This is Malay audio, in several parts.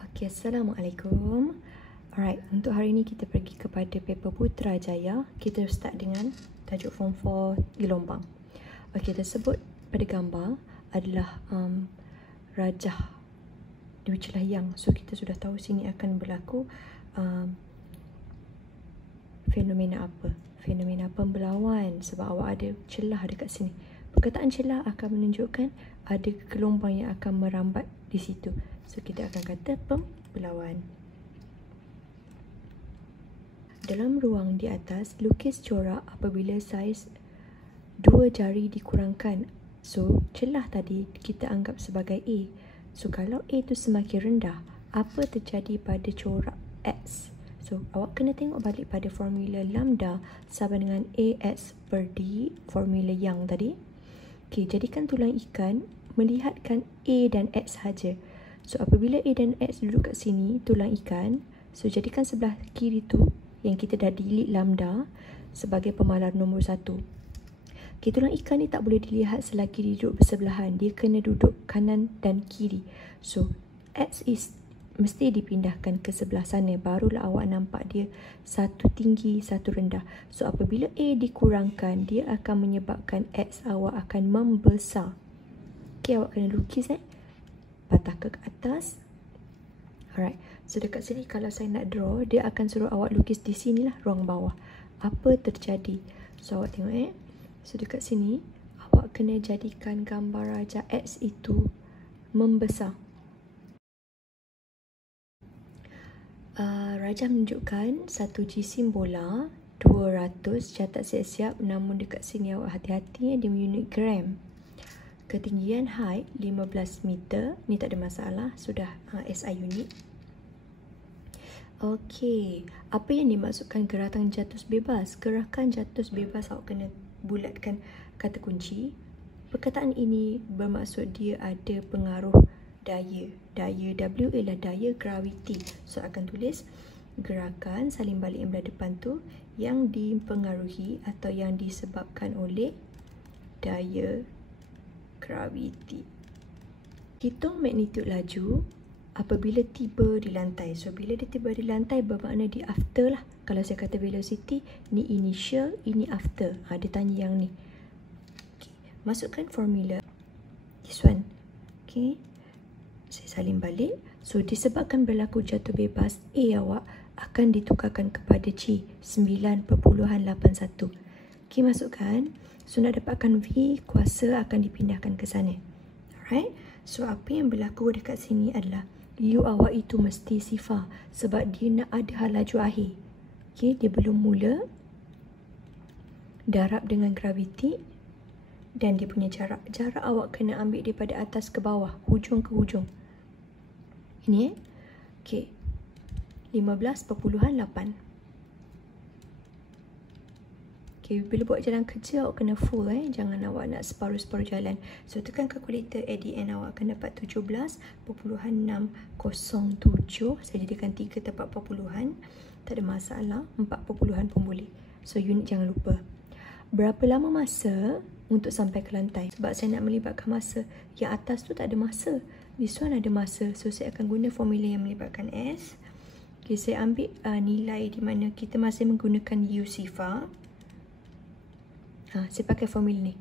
Okay, Assalamualaikum. Alright, untuk hari ini kita pergi kepada paper Putrajaya. Kita start dengan tajuk form 4 gelombang. Okay, tersebut pada gambar adalah rajah dua celah yang. So, kita sudah tahu sini akan berlaku fenomena apa? Fenomena pembelawan sebab awak ada celah dekat sini. Perkataan celah akan menunjukkan ada gelombang yang akan merambat di situ. So, kita akan kata pembelawan. Dalam ruang di atas, lukis corak apabila saiz 2 jari dikurangkan. So, celah tadi kita anggap sebagai A. So, kalau A itu semakin rendah, apa terjadi pada corak X? So, awak kena tengok balik pada formula lambda sama dengan AX per D, formula yang tadi. Okey, jadikan tulang ikan melihatkan A dan X sahaja. So, apabila A dan X duduk kat sini, tulang ikan, so jadikan sebelah kiri tu yang kita dah delete lambda sebagai pemalar nombor 1. Okay, tulang ikan ni tak boleh dilihat selagi dia duduk bersebelahan. Dia kena duduk kanan dan kiri. So, X is mesti dipindahkan ke sebelah sana. Barulah awak nampak dia satu tinggi, satu rendah. So, apabila A dikurangkan, dia akan menyebabkan X awak akan membesar. Okay, awak kena lukis patah ke atas. Alright, so dekat sini kalau saya nak draw, dia akan suruh awak lukis di sinilah ruang bawah. Apa terjadi? So, awak tengok So, dekat sini, awak kena jadikan gambar rajah X itu membesar. Rajah menunjukkan satu jisim bola 200, catat siap-siap, namun dekat sini awak hati-hati dia unit gram. Ketinggian height 15 meter, ni tak ada masalah, sudah SI unit. Okey, apa yang dimaksudkan gerakan jatuh bebas? Gerakan jatuh bebas awak kena bulatkan kata kunci. Perkataan ini bermaksud dia ada pengaruh daya. Daya W ialah daya graviti. So, akan tulis gerakan salin balik yang berada depan tu yang dipengaruhi atau yang disebabkan oleh daya graviti. Hitung magnitud laju apabila tiba di lantai. So, bila dia tiba di lantai bermakna dia after lah. Kalau saya kata velocity, ni initial, ini after. Dia tanya yang ni. Okay. Masukkan formula. This one. Okay. Saya salin balik. So, disebabkan berlaku jatuh bebas, A awak akan ditukarkan kepada C, 9.81. Okay, masukkan. So, nak dapatkan V, kuasa akan dipindahkan ke sana. Alright. So, apa yang berlaku dekat sini adalah U awak itu mesti sifar sebab dia nak ada hal laju akhir. Okay, dia belum mula darab dengan graviti dan dia punya jarak. Jarak awak kena ambil daripada atas ke bawah, hujung ke hujung. Ini okay. 15.8. Okay, bila buat jalan kerja awak kena full jangan awak nak separuh-separuh jalan. So, tekan kalkulator, at the end awak akan dapat 17.607. Saya jadikan 3 tempat perpuluhan. Tak ada masalah, 4 perpuluhan pun boleh. So, unit jangan lupa. Berapa lama masa untuk sampai ke lantai? Sebab saya nak melibatkan masa. Yang atas tu tak ada masa. This one ada masa. So, saya akan guna formula yang melibatkan S. Okay, saya ambil nilai di mana kita masih menggunakan U sifar. Saya pakai formula ni.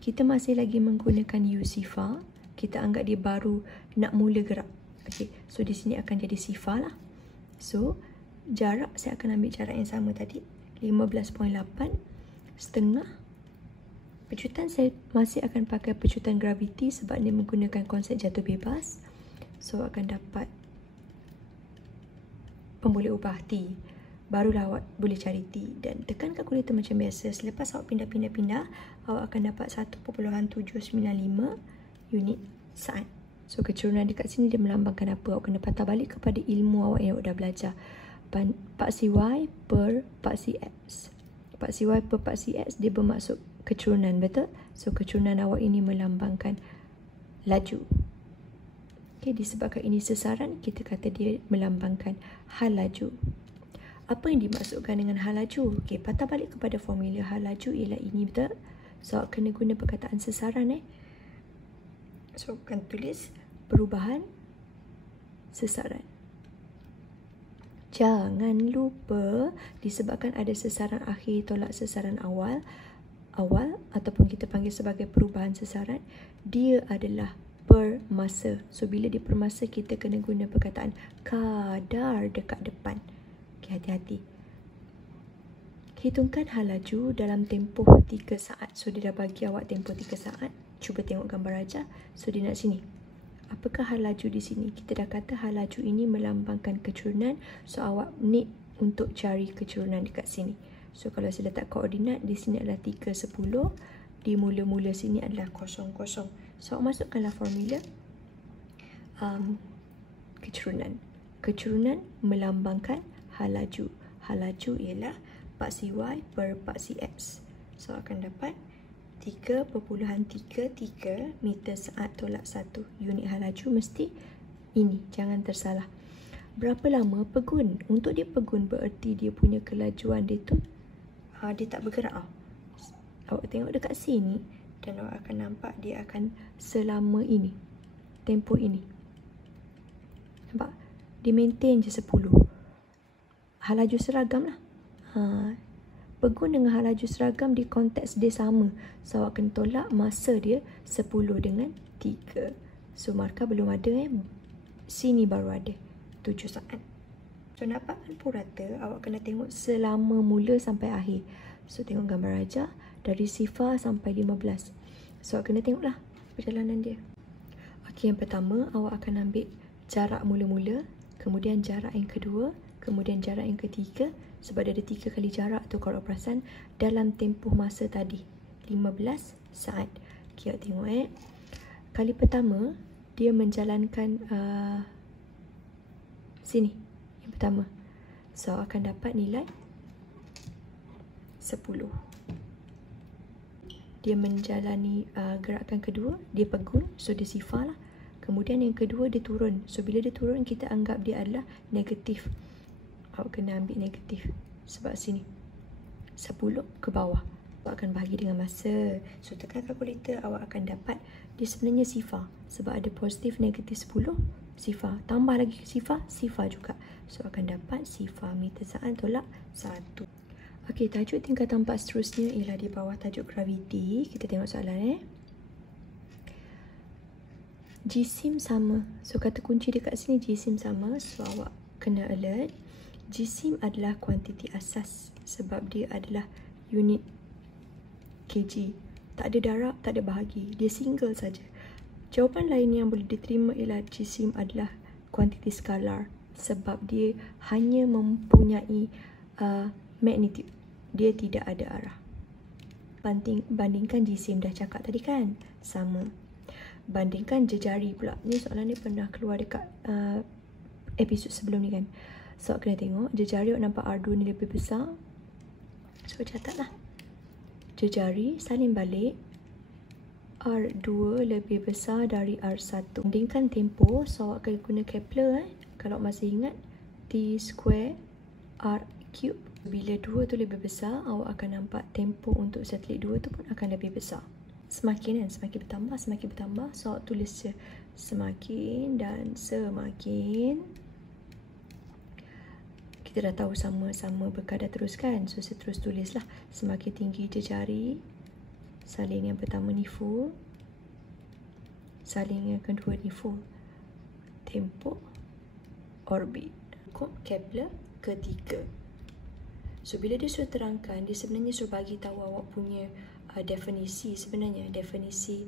Kita masih lagi menggunakan U sifar. Kita anggap dia baru nak mula gerak. Okay, so di sini akan jadi sifar lah. So, jarak saya akan ambil jarak yang sama tadi. 15.8 setengah. Pecutan saya masih akan pakai pecutan graviti sebab dia menggunakan konsep jatuh bebas. So, akan dapat pemboleh ubah T. Barulah awak boleh cari T dan tekan kalkulator macam biasa. Selepas awak pindah-pindah, awak akan dapat 1.795 unit saat. So, kecurunan dekat sini dia melambangkan apa? Awak kena patah balik kepada ilmu awak yang awak dah belajar. Paksi Y per paksi X. Paksi Y per paksi X dia bermaksud kecurunan, betul? So, kecurunan awak ini melambangkan laju. Okay, disebabkan ini sesaran, kita kata dia melambangkan hal laju. Apa yang dimaksudkan dengan hal laju? Okey, patah balik kepada formula hal laju ialah ini, betul? So, awak kena guna perkataan sesaran So, akan tulis perubahan sesaran. Jangan lupa disebabkan ada sesaran akhir tolak sesaran awal ataupun kita panggil sebagai perubahan sesaran, dia adalah permasa. So bila dia permasa, kita kena guna perkataan kadar dekat depan. Okay, hati-hati. Hitungkan hal laju dalam tempoh 3 saat. So dia dah bagi awak tempoh 3 saat. Cuba tengok gambar aja. So dia nak sini. Apakah hal laju di sini? Kita dah kata hal laju ini melambangkan kecurunan. So awak need untuk cari kecurunan dekat sini. So kalau saya letak koordinat, di sini adalah 3, 10. Di mula-mula sini adalah 0, 0. So awak masukkanlah formula kecurunan. Kecurunan melambangkan hal laju. Hal laju ialah paksi Y per paksi X. So akan dapat 3.33 meter saat tolak 1. Unit hal laju mesti ini, jangan tersalah. Berapa lama pegun? Untuk dia pegun bererti dia punya kelajuan dia tu dia tak bergerak. Awak tengok dekat sini dan awak akan nampak dia akan selama ini, tempoh ini. Nampak? Dia maintain je 10. Hal laju seragam lah. Pegun dengan hal laju seragam di konteks dia sama. So awak kena tolak masa dia 10 dengan 3. So markah belum ada sini baru ada 7 saat. So nak dapatkan purata, awak kena tengok selama mula sampai akhir. So tengok gambar aja dari 0 sampai 15. So awak kena tengoklah perjalanan dia. Okey, yang pertama awak akan ambil jarak mula-mula, kemudian jarak yang kedua, kemudian jarak yang ketiga. Sebab dia ada 3 kali jarak tu kalau perasan dalam tempoh masa tadi 15 saat. Okay, tengok kali pertama dia menjalankan sini yang pertama. So akan dapat nilai 10. Dia menjalani gerakan kedua, dia pegun, so dia sifar lah. Kemudian yang kedua dia turun. So bila dia turun kita anggap dia adalah negatif. Awak kena ambil negatif sebab sini 10 ke bawah. Awak akan bahagi dengan masa. So tekan kalkulator, awak akan dapat dia sebenarnya sifar. Sebab ada positif negatif 10, sifar. Tambah lagi sifar, sifar juga. So akan dapat sifar meter saat tolak 1. Okey, tajuk tingkatan 4 seterusnya ialah di bawah tajuk graviti. Kita tengok soalan Jisim sama. So kata kunci dekat sini jisim sama. So awak kena alert. Jisim adalah kuantiti asas sebab dia adalah unit kg. Tak ada darab, tak ada bahagi. Dia single saja. Jawapan lain yang boleh diterima ialah jisim adalah kuantiti skalar sebab dia hanya mempunyai magnitude. Dia tidak ada arah. Bandingkan jisim, dah cakap tadi kan? Sama. Bandingkan jejari pula. Ni soalan ni pernah keluar dekat episod sebelum ni kan. So kena tengok jejari, awak nampak R2 ni lebih besar. So catatlah. Jejari salin balik, R2 lebih besar dari R1. Bandingkan tempoh, so awak akan guna Kepler kalau masih ingat, T square R cube. Bila 2 tu lebih besar, awak akan nampak tempoh untuk satelit 2 tu pun akan lebih besar. Semakin semakin bertambah. So awak tulis je semakin dan semakin. Kita dah tahu sama-sama berkadar terus kan. So saya terus tulislah semakin tinggi jejari, salin yang pertama ni full, salin yang kedua ni full, tempoh orbit. Kepler ketiga. So bila dia suruh terangkan, dia sebenarnya suruh bagi tahu awak punya definisi. Sebenarnya definisi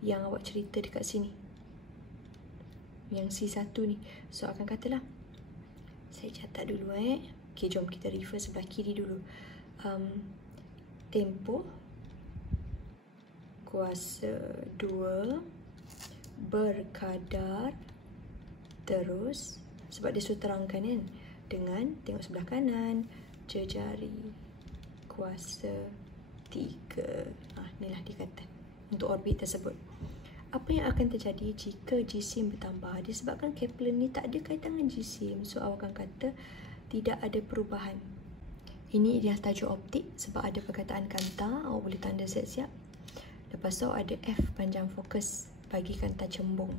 yang awak cerita dekat sini, yang C1 ni. So akan katalah, saya catat dulu Okay, jom kita refer sebelah kiri dulu. Tempoh kuasa 2 berkadar terus, sebab dia suruh terangkan kan, dengan tengok sebelah kanan, jejari kuasa 3. Inilah dia kata untuk orbit tersebut. Apa yang akan terjadi jika jisim bertambah? Disebabkan Kepler ni tak ada kaitan dengan jisim, so awak akan kata tidak ada perubahan. Ini dia tajuk optik sebab ada perkataan kanta, awak boleh tanda siap-siap. Lepas tu ada F panjang fokus bagi kanta cembung.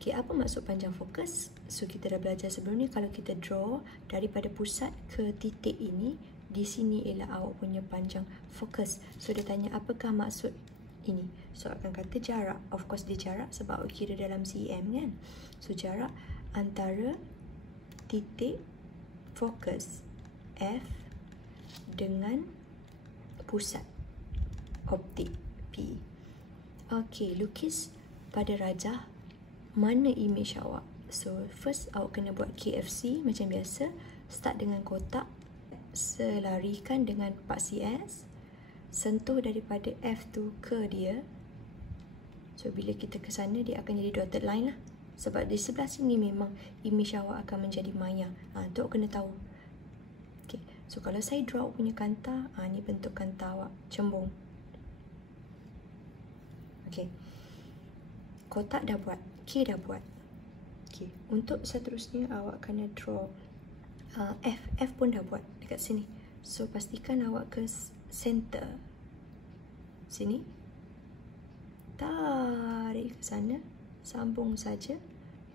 Okay, apa maksud panjang fokus? So, kita dah belajar sebelum ni, kalau kita draw daripada pusat ke titik ini, di sini ialah awak punya panjang fokus. So, dia tanya apakah maksud ini? So, akan kata jarak. Of course, dia jarak sebab awak kira dalam cm kan. So, jarak antara titik fokus F dengan pusat optik P. Okay, lukis pada rajah mana imej awak. So, first awak kena buat KFC macam biasa. Start dengan kotak, selarikan dengan 4CS, sentuh daripada F tu ke dia. So, bila kita ke sana, dia akan jadi dotted line lah. Sebab di sebelah sini memang imej awak akan menjadi maya. Tu awak kena tahu. Okay. So, kalau saya draw awak punya kanta, ni bentuk kanta awak, cembung. Okay. Kotak dah buat, K dah buat. Okay. Untuk seterusnya awak kena draw F pun dah buat dekat sini. So pastikan awak ke center sini, tarik ke sana, sambung saja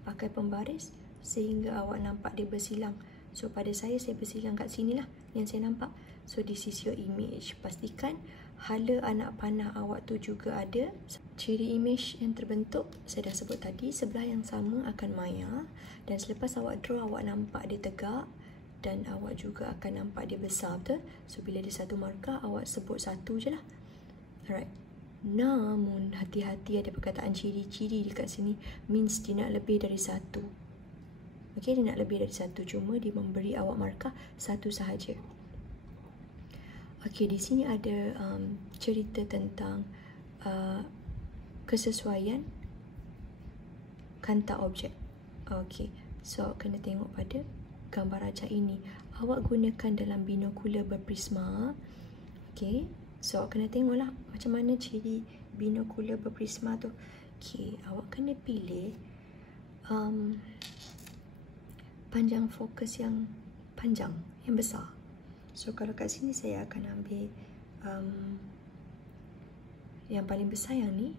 pakai pembaris sehingga awak nampak dia bersilang. So pada saya bersilang kat sini lah yang saya nampak. So this is your image. Pastikan hala anak panah awak tu juga ada. Ciri image yang terbentuk saya dah sebut tadi, sebelah yang sama akan maya, dan selepas awak draw awak nampak dia tegak dan awak juga akan nampak dia besar, betul? So bila dia satu markah awak sebut satu je lah. Alright. Namun hati-hati, ada perkataan ciri-ciri dekat sini, means dia nak lebih dari satu. Okay, dia nak lebih dari satu, cuma dia memberi awak markah satu sahaja. Okay, di sini ada cerita tentang kesesuaian kanta objek. Okay, so kena tengok pada gambar rajah ini. Awak gunakan dalam binokular berprisma. Okay, so awak kena tengoklah macam mana ciri binokular berprisma tu. Okay, awak kena pilih panjang fokus yang panjang, yang besar. So kalau kat sini saya akan ambil yang paling besar yang ni,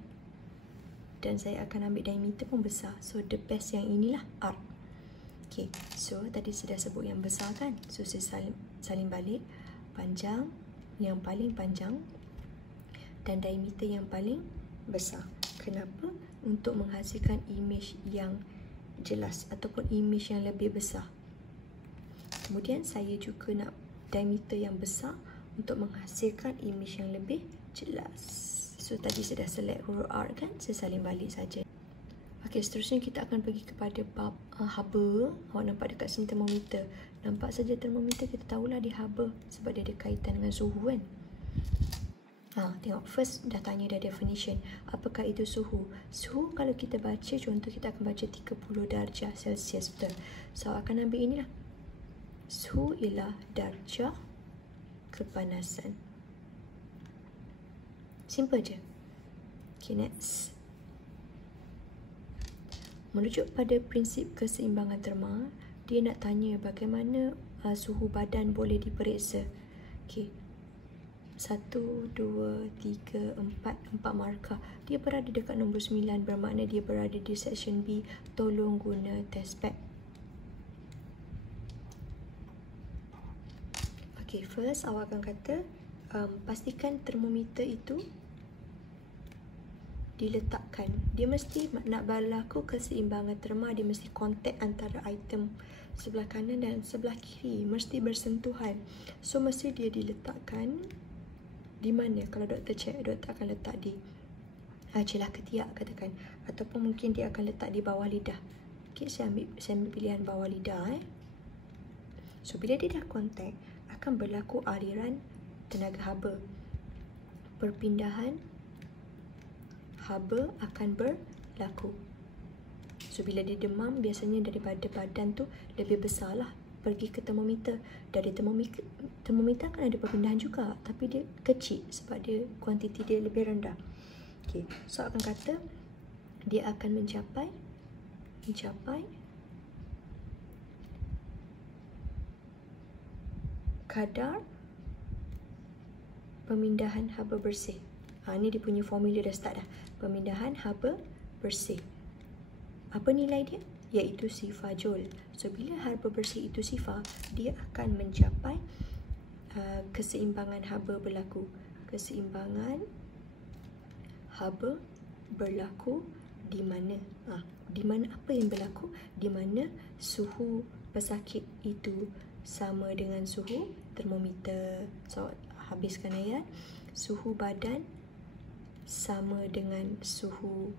dan saya akan ambil diameter pun besar. So the best yang inilah R. Okay, so tadi sudah sebut yang besar kan. So saya salin balik panjang yang paling panjang dan diameter yang paling besar. Kenapa? Untuk menghasilkan image yang jelas ataupun image yang lebih besar. Kemudian saya juga nak diameter yang besar untuk menghasilkan image yang lebih jelas. So tadi saya dah select huruf R kan, saya salin balik saja. Okey, seterusnya kita akan pergi kepada bab haba. Awak nampak dekat sini termometer. Nampak saja termometer, kita tahulah dia haba sebab dia ada kaitan dengan suhu kan. Tengok, first dah tanya dah definition. Apakah itu suhu? Suhu kalau kita baca, contoh kita akan baca 30 darjah Celsius, betul? So akan ambil inilah. Suhu ialah darjah kepanasan. Simple je. Okay, next. Merujuk pada prinsip keseimbangan terma, dia nak tanya bagaimana suhu badan boleh diperiksa. Okay. 1, 2, 3, 4 markah. Dia berada dekat nombor 9, bermakna dia berada di section B. Tolong guna test pad. Okay, first awak akan kata pastikan termometer itu diletakkan. Dia mesti nak berlaku keseimbangan terma, dia mesti kontak antara item sebelah kanan dan sebelah kiri, mesti bersentuhan. So mesti dia diletakkan di mana? Kalau doktor check, doktor akan letak di celah ketiak katakan, ataupun mungkin dia akan letak di bawah lidah. Okay, saya ambil pilihan bawah lidah. So bila dia dah kontak, akan berlaku aliran tenaga haba. Perpindahan haba akan berlaku. So bila dia demam, biasanya daripada badan tu lebih besar lah, pergi ke termometer. Dari termometer kan ada perpindahan juga, tapi dia kecil sebab dia kuantiti dia lebih rendah. Okay, so akan kata dia akan mencapai kadar pemindahan haba bersih. Ni dia punya formula dah start dah. Pemindahan haba bersih. Apa nilai dia? Iaitu sifar joule. So bila haba bersih itu sifar, dia akan mencapai keseimbangan haba berlaku. Keseimbangan haba berlaku di mana? Di mana apa yang berlaku? Di mana suhu pesakit itu sama dengan suhu termometer. So habiskan ayat. Suhu badan sama dengan suhu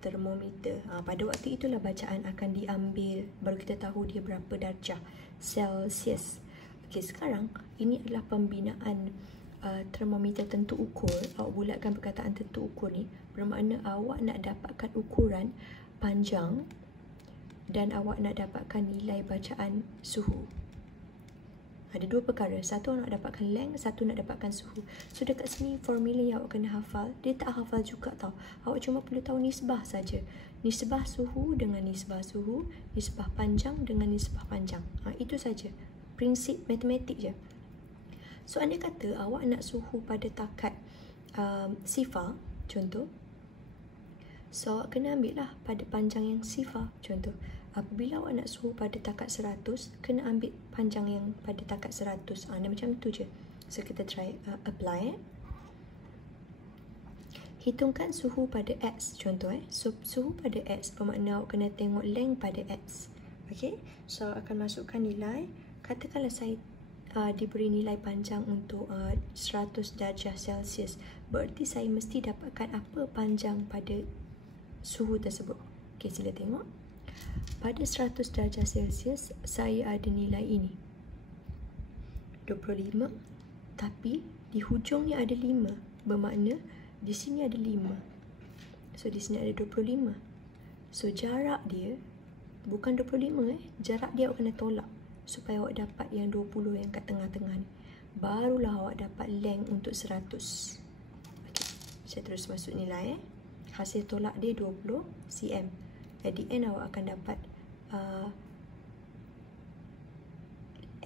termometer. Pada waktu itulah bacaan akan diambil, baru kita tahu dia berapa darjah Celsius. Okey, sekarang ini adalah pembinaan termometer tentu ukur. Awak bulatkan perkataan tentu ukur ni, bermakna awak nak dapatkan ukuran panjang dan awak nak dapatkan nilai bacaan suhu. Ada dua perkara, satu nak dapatkan length, satu nak dapatkan suhu. So dekat sini formula yang awak kena hafal, dia tak hafal juga tau. Awak cuma perlu tahu nisbah saja. Nisbah suhu dengan nisbah suhu, nisbah panjang dengan nisbah panjang. Itu saja. Prinsip matematik je. So anda kata awak nak suhu pada takat sifar, contoh. So awak kena ambil lah pada panjang yang sifar, contoh. Apabila awak nak suhu pada takat 100, kena ambil panjang yang pada takat 100. Macam tu je. So kita try apply. Hitungkan suhu pada X, contoh. So suhu pada X bermakna awak kena tengok length pada X. Okay, so akan masukkan nilai. Katakanlah saya diberi nilai panjang untuk 100 darjah Celsius, berarti saya mesti dapatkan apa panjang pada suhu tersebut. Okay, sila tengok. Pada 100 darjah Celsius, saya ada nilai ini. 25. Tapi di hujungnya ada 5. Bermakna di sini ada 5. So di sini ada 25. So jarak dia bukan 25 Jarak dia awak kena tolak supaya awak dapat yang 20 yang kat tengah-tengah ni. Barulah awak dapat length untuk 100. Okay, saya terus masuk nilai. Hasil tolak dia 20 cm. At the end awak akan dapat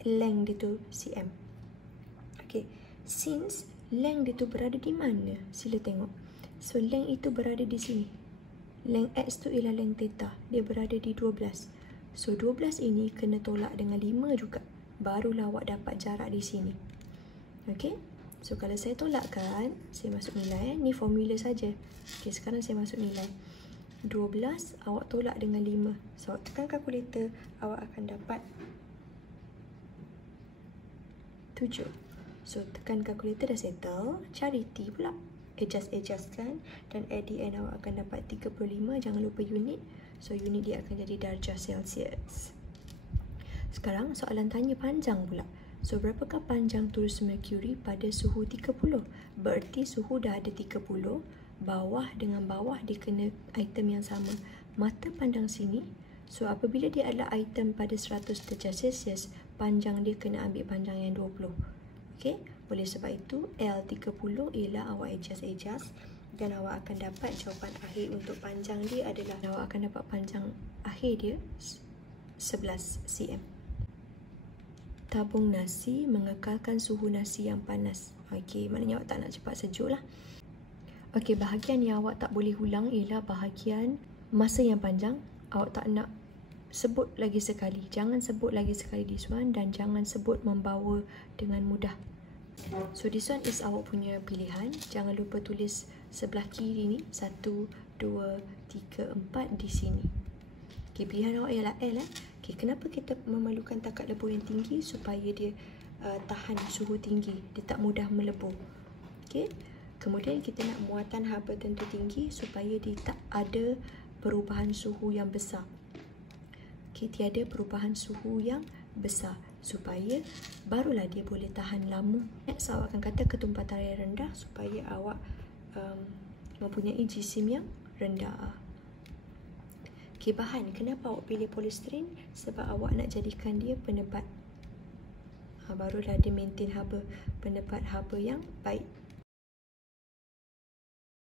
length dia tu cm. Okay, since length dia tu berada di mana? Sila tengok. So length itu berada di sini. Length x tu ialah length theta. Dia berada di 12. So 12 ini kena tolak dengan 5 juga. Barulah awak dapat jarak di sini. Okay, so kalau saya tolakkan, saya masuk nilai. Ni formula saja. Okay, sekarang saya masuk nilai. 12 awak tolak dengan 5. So awak tekan kalkulator, awak akan dapat 7. So tekan kalkulator dah settle. Cari T pula. Adjustkan. Dan at the end awak akan dapat 35. Jangan lupa unit. So unit dia akan jadi darjah Celsius. Sekarang soalan tanya panjang pula. So berapakah panjang turis merkuri pada suhu 30? Berarti suhu dah ada 30. Bawah dengan bawah dia kena item yang sama. Mata pandang sini. So apabila dia adalah item pada 100 darjah Celsius, panjang dia kena ambil panjang yang 20. Okay, oleh sebab itu L30 ialah awak adjust dan awak akan dapat jawapan akhir untuk panjang dia adalah, awak akan dapat panjang akhir dia 11 cm. Tabung nasi mengekalkan suhu nasi yang panas. Okey, maknanya awak tak nak cepat sejuk lah. Okey, bahagian yang awak tak boleh ulang ialah bahagian masa yang panjang. Awak tak nak sebut lagi sekali. Jangan sebut lagi sekali this one dan jangan sebut membawa dengan mudah. So this one is awak punya pilihan. Jangan lupa tulis sebelah kiri ni 1, 2, 3, 4 di sini. Okey, pilihan awak ialah L. Okey, kenapa kita memerlukan takat lebur yang tinggi? Supaya dia tahan suhu tinggi. Dia tak mudah melebur. Okey. Kemudian kita nak muatan haba tentu tinggi supaya dia tak ada perubahan suhu yang besar. Okay, tiada perubahan suhu yang besar supaya barulah dia boleh tahan lama. Next, awak akan kata ketumpatan air rendah supaya awak mempunyai jisim yang rendah. Okay, bahan. Kenapa awak pilih polystyrene? Sebab awak nak jadikan dia penebat. Barulah dia maintain haba, penebat haba yang baik.